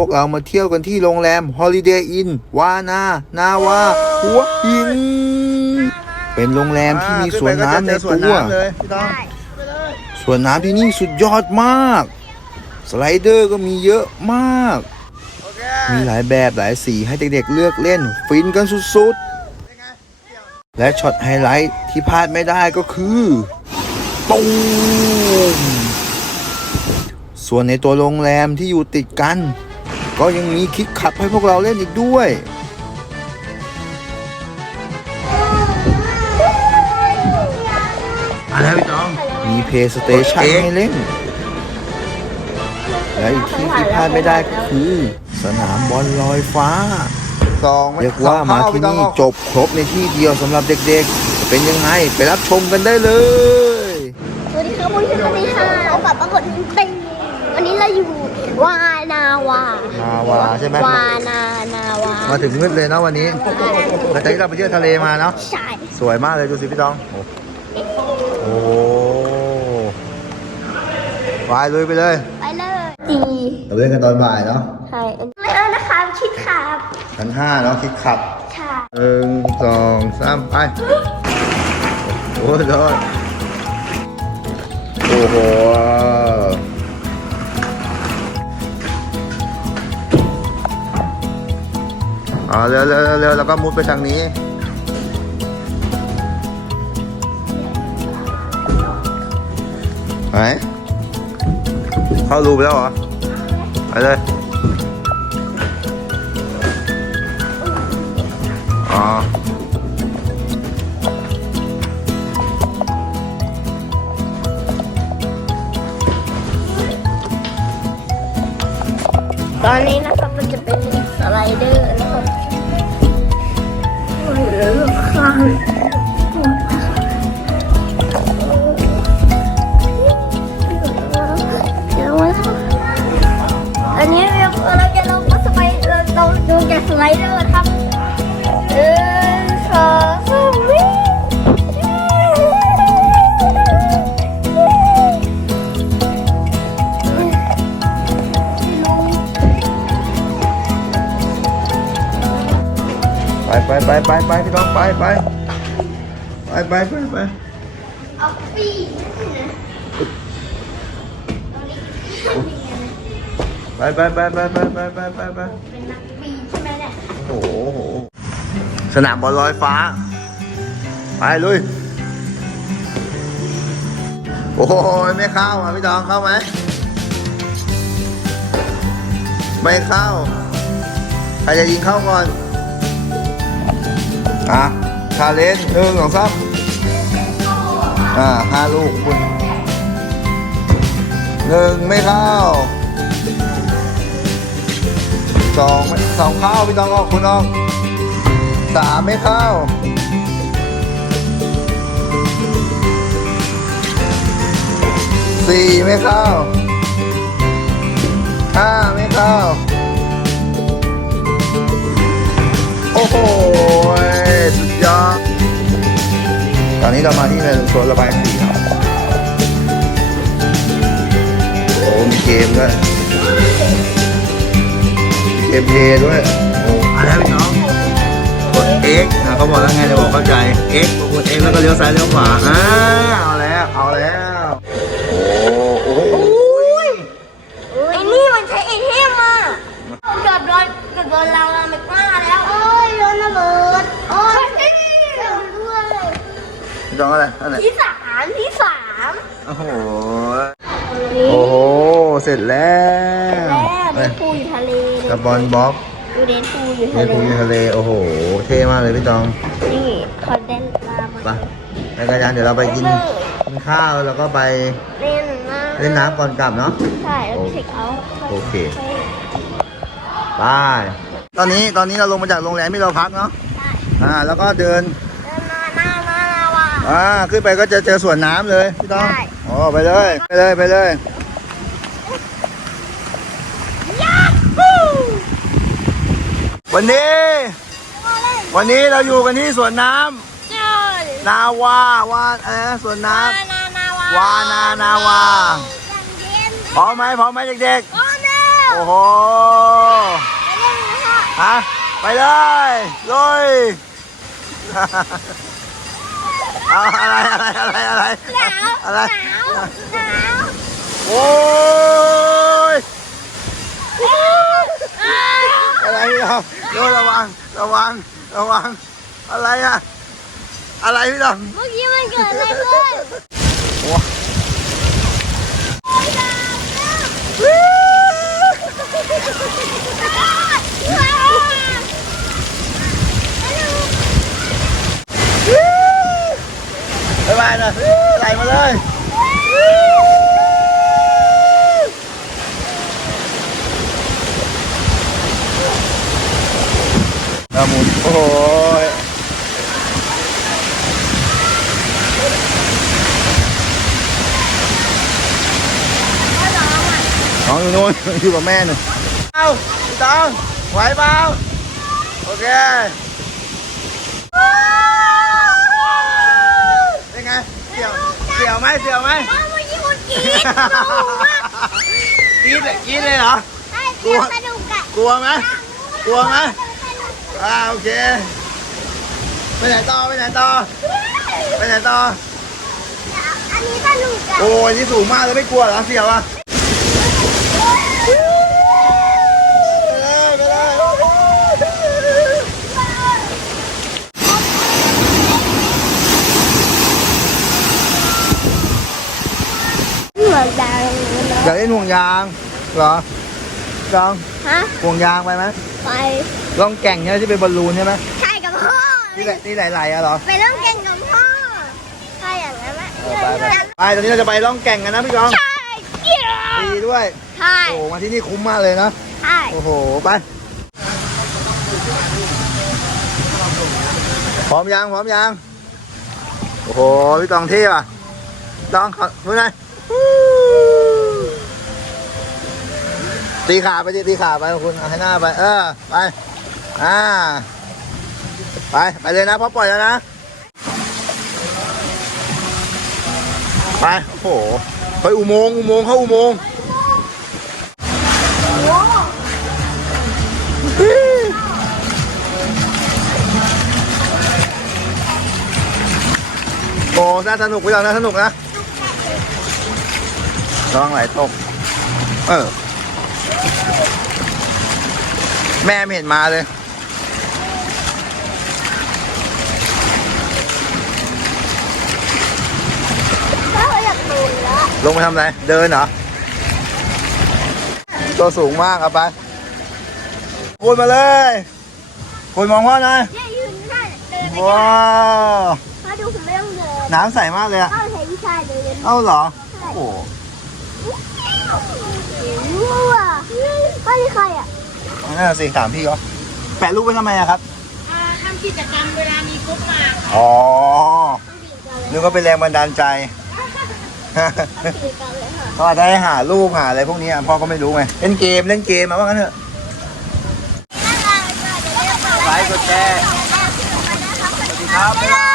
วกเรามาเที่ยวกันที่โรงแรม Holiday Inn วานานาวาหัวหิน เป็นโรงแรมที่มีสวนน้ำในตัวเลยพี่ต้องสวนน้ำที่นี่สุดยอดมาก สไลเดอร์ก็มีเยอะมากโอเคมีหลายแบบหลายสีให้เด็กๆเลือกเล่น ฟินกันสุดๆ และช็อตไฮไลท์ที่พลาดไม่ได้ก็คือตูมส่วนในตัวโรงแรมที่อยู่ติดกัน ก็ยังมีคิกขับให้พวกเราเล่นอีกด้วยอะไรพี่ต้อง มีเพย์สเตชันโอเคให้เล่น และอีกที่ที่พลาดไม่ได้ก็คือ สนามบอลลอยฟ้า สองเรียกว่ามาที่นี่จบครบในที่เดียวสำหรับเด็กๆจะเป็นยังไงไปรับชมกันได้เลย สวัสดีครับคุณสวัสดีค่ะโอกาสปรากฏตีวันนี้เราอยู่ วานาวานาวาใช่ไหมวานานาวามาถึงมืดเลยเนาะวันนี้หลังจากที่เราไปเที่ยวทะเลมาเนาะใช่สวยมากเลยดูสิพี่ต้องโอ้โหวายลุยไปเลย ไปเลยดีเราเล่นกันตอนบ่ายเนาะใช่ไม่เอานะคะคิดครับชั้นห้าเนาะคิดขับใช่หนึ่งสองสามไปโอ้ยยอดโอ้โห อ่าเร็วเร็วเร็วแล้วก็มุดไปทางนี้ไหนเข้ารูไปแล้วเหรอไปเลยอ๋อตอนนี้นะคะ 人都 ไปไปไปไปไปพี่น้องไปไปไปไปไปไปเอาปีไปไปไปไปไปไปไปไปไปเป็นนักปีใช่ไหมเนี่ยโอ้โหสนามบอลลอยฟ้า ไปลุยโอ้โหไม่เข้าอะพี่ตองเข้าไหมไม่เข้าใครจะยิงเข้าก่อน อะชาเลนจ์หนึ่งสองสามอ่าห้าลูกคุณหนึ่งไม่เข้าสองสองเข้าพี่ต้องออกคุณออกสามไม่เข้าสี่ไม่เข้าห้าไม่เข้า นนี้เรามาที่ในสวนระบายสีครับโอ้มีเกมด้วยมีเกมเพลย์ด้วยโอ้อะไรพี่น้องกด X นะเขาบอกแล้วไงจะบอกเข้าใจ X กด X แล้วก็เลี้ยวซ้ายเลี้ยวขวาอ่าเอาแล้วเอาแล้วโอ้โหไอ้นี่มันใช้ไอเทมอะเกือบโดนเกือบโดนเราเราไม่กล้า พี่น้องอะไรอะไรที่สามที่สามโอ้โหนี่โอ้โห เสร็จแล้วแล้วเดนพูอยู่ทะเลกับบอลบ็อกดูเดนพูอยู่เททะเลพูทะเล โอ้โห เท่มากเลยพี่ตอง นี่เขาเด่นตามไปไปกันยังเดี๋ยวเราไปกินกินข้าวแล้วก็ไปเล่นนะเล่นน้ำก่อนกลับเนาะ ใช่ แล้วเช็คเอาท์โอเคไปตอนนี้ตอนนี้เราลงมาจากโรงแรมที่เราพักเนาะอ่า แล้วก็เดิน เดินมาหน้าหน้าว่า อ่าขึ้นไปก็จะเจอสวนน้ำเลยพี่ต้องใช่อ๋อไปเลย ไปเลยไปเลยวันนี้ วันนี้เราอยู่กันที่สวนน้ำเจ้ยนาวาวาเออสวนน้วานานาวาวานานาวาอย่างเย็นำพร้อมไหมพร้อมไหมเด็กโอ้เนๆโอ้โหไปเลยลุยเอาอะไรอะไรอะไรอะไรหนาวอะไรหนาวหนาวโอ้ยอะไรพี่น้องโดนระวังระวังระวังอะไรอะอะไรพี่น้องเมื่อกี้มันเกิดอะไรขึ้น โอ้บ๊ายบายนะไหลมาเลยเอาหมุนโอ้ยน้องอยู่นู้นอยู่กับแม่หนึ่งเอาพี่ตองไหวเปล่าโอเคเป็นไงเสี่ยวเสี่ยวไหมเสี่ยวไหมเมื่อกี้คุณกรี๊ดกลัวมากกรีดเลยกรีดเลยเหรอ ใช่เสียงสนุกอะกลัวไหมกลัวไหมอ่าโอเค ไปไหนต่อไปไหนต่อไปไหนต่อ อันนี้สนุกอะโอ้ยนี่สูงมากเลยไม่กลัวเหรอเสี่ยวอะไปเลยไปเลย เหมือนดัง อ ยากเล่นห่วงยางเหรอจองฮะห่วงยางไปไหมไปล่องแก่งเนี่ยที่เป็นบอลลูนใช่ไหมใช่กับพ่อที่ไหลที่ไหลๆอะเหรอไปเล่นเก่งกับพ่อใช่อย่างนั้นไหมเออไปไปไปตอนนี้เราจะไปล่องแก่งกันนะพี่จองใช่เกี่ยวดีด้วยใช่โอ้มาที่นี่คุ้มมากเลยนะใช่โอ้โหไปพร้อมยังพร้อมยังโอ้โหพี่ตองเท่ป่ะตองขอพูดหน่อย ตีขาไปดิตีขาไปคุณเอาให้หน้าไป เออ ไป อ่า ไป ไปเลยนะพอปล่อยแล้วนะ ไป โอ้โห ไปอุโมงค์อุโมงค์เข้าอุโมงค์โอ้น่าสนุกพี่เราน่าสนุกนะระวังไหลตก เออ แม่ไม่เห็นมาเลยก็อยากดูแล้วลงไปทำอะไร เดินเหรอ ตัวสูงมากเอาไปคูณมาเลยคูณมองพ่อหน่อยเนี่ยยืนได้เดินไปว้าวถ้าดูผมไม่ต้องเดิน น้ำใสมากเลยอะต้องใช้วิชาเดินเอ้าเหรอ โอ้โห รู้อะก็นี่ใครอะนั่นนะสิถามพี่เขาแปะรูปไว้ทำไมอะครับทำกิจกรรมเวลามีกรุ๊ปมาอ๋อต้องดีกันเลยนึกว่าเป็นแรงบันดาลใจดีกันเลยค่ะก็อาจจะให้หารูปหาอะไรพวกนี้อะพ่อก็ไม่รู้ไงเล่นเกมเล่นเกมมาว่างั้นเถอะไลค์กดแชร์สวัสดีครับบ๊ายบาย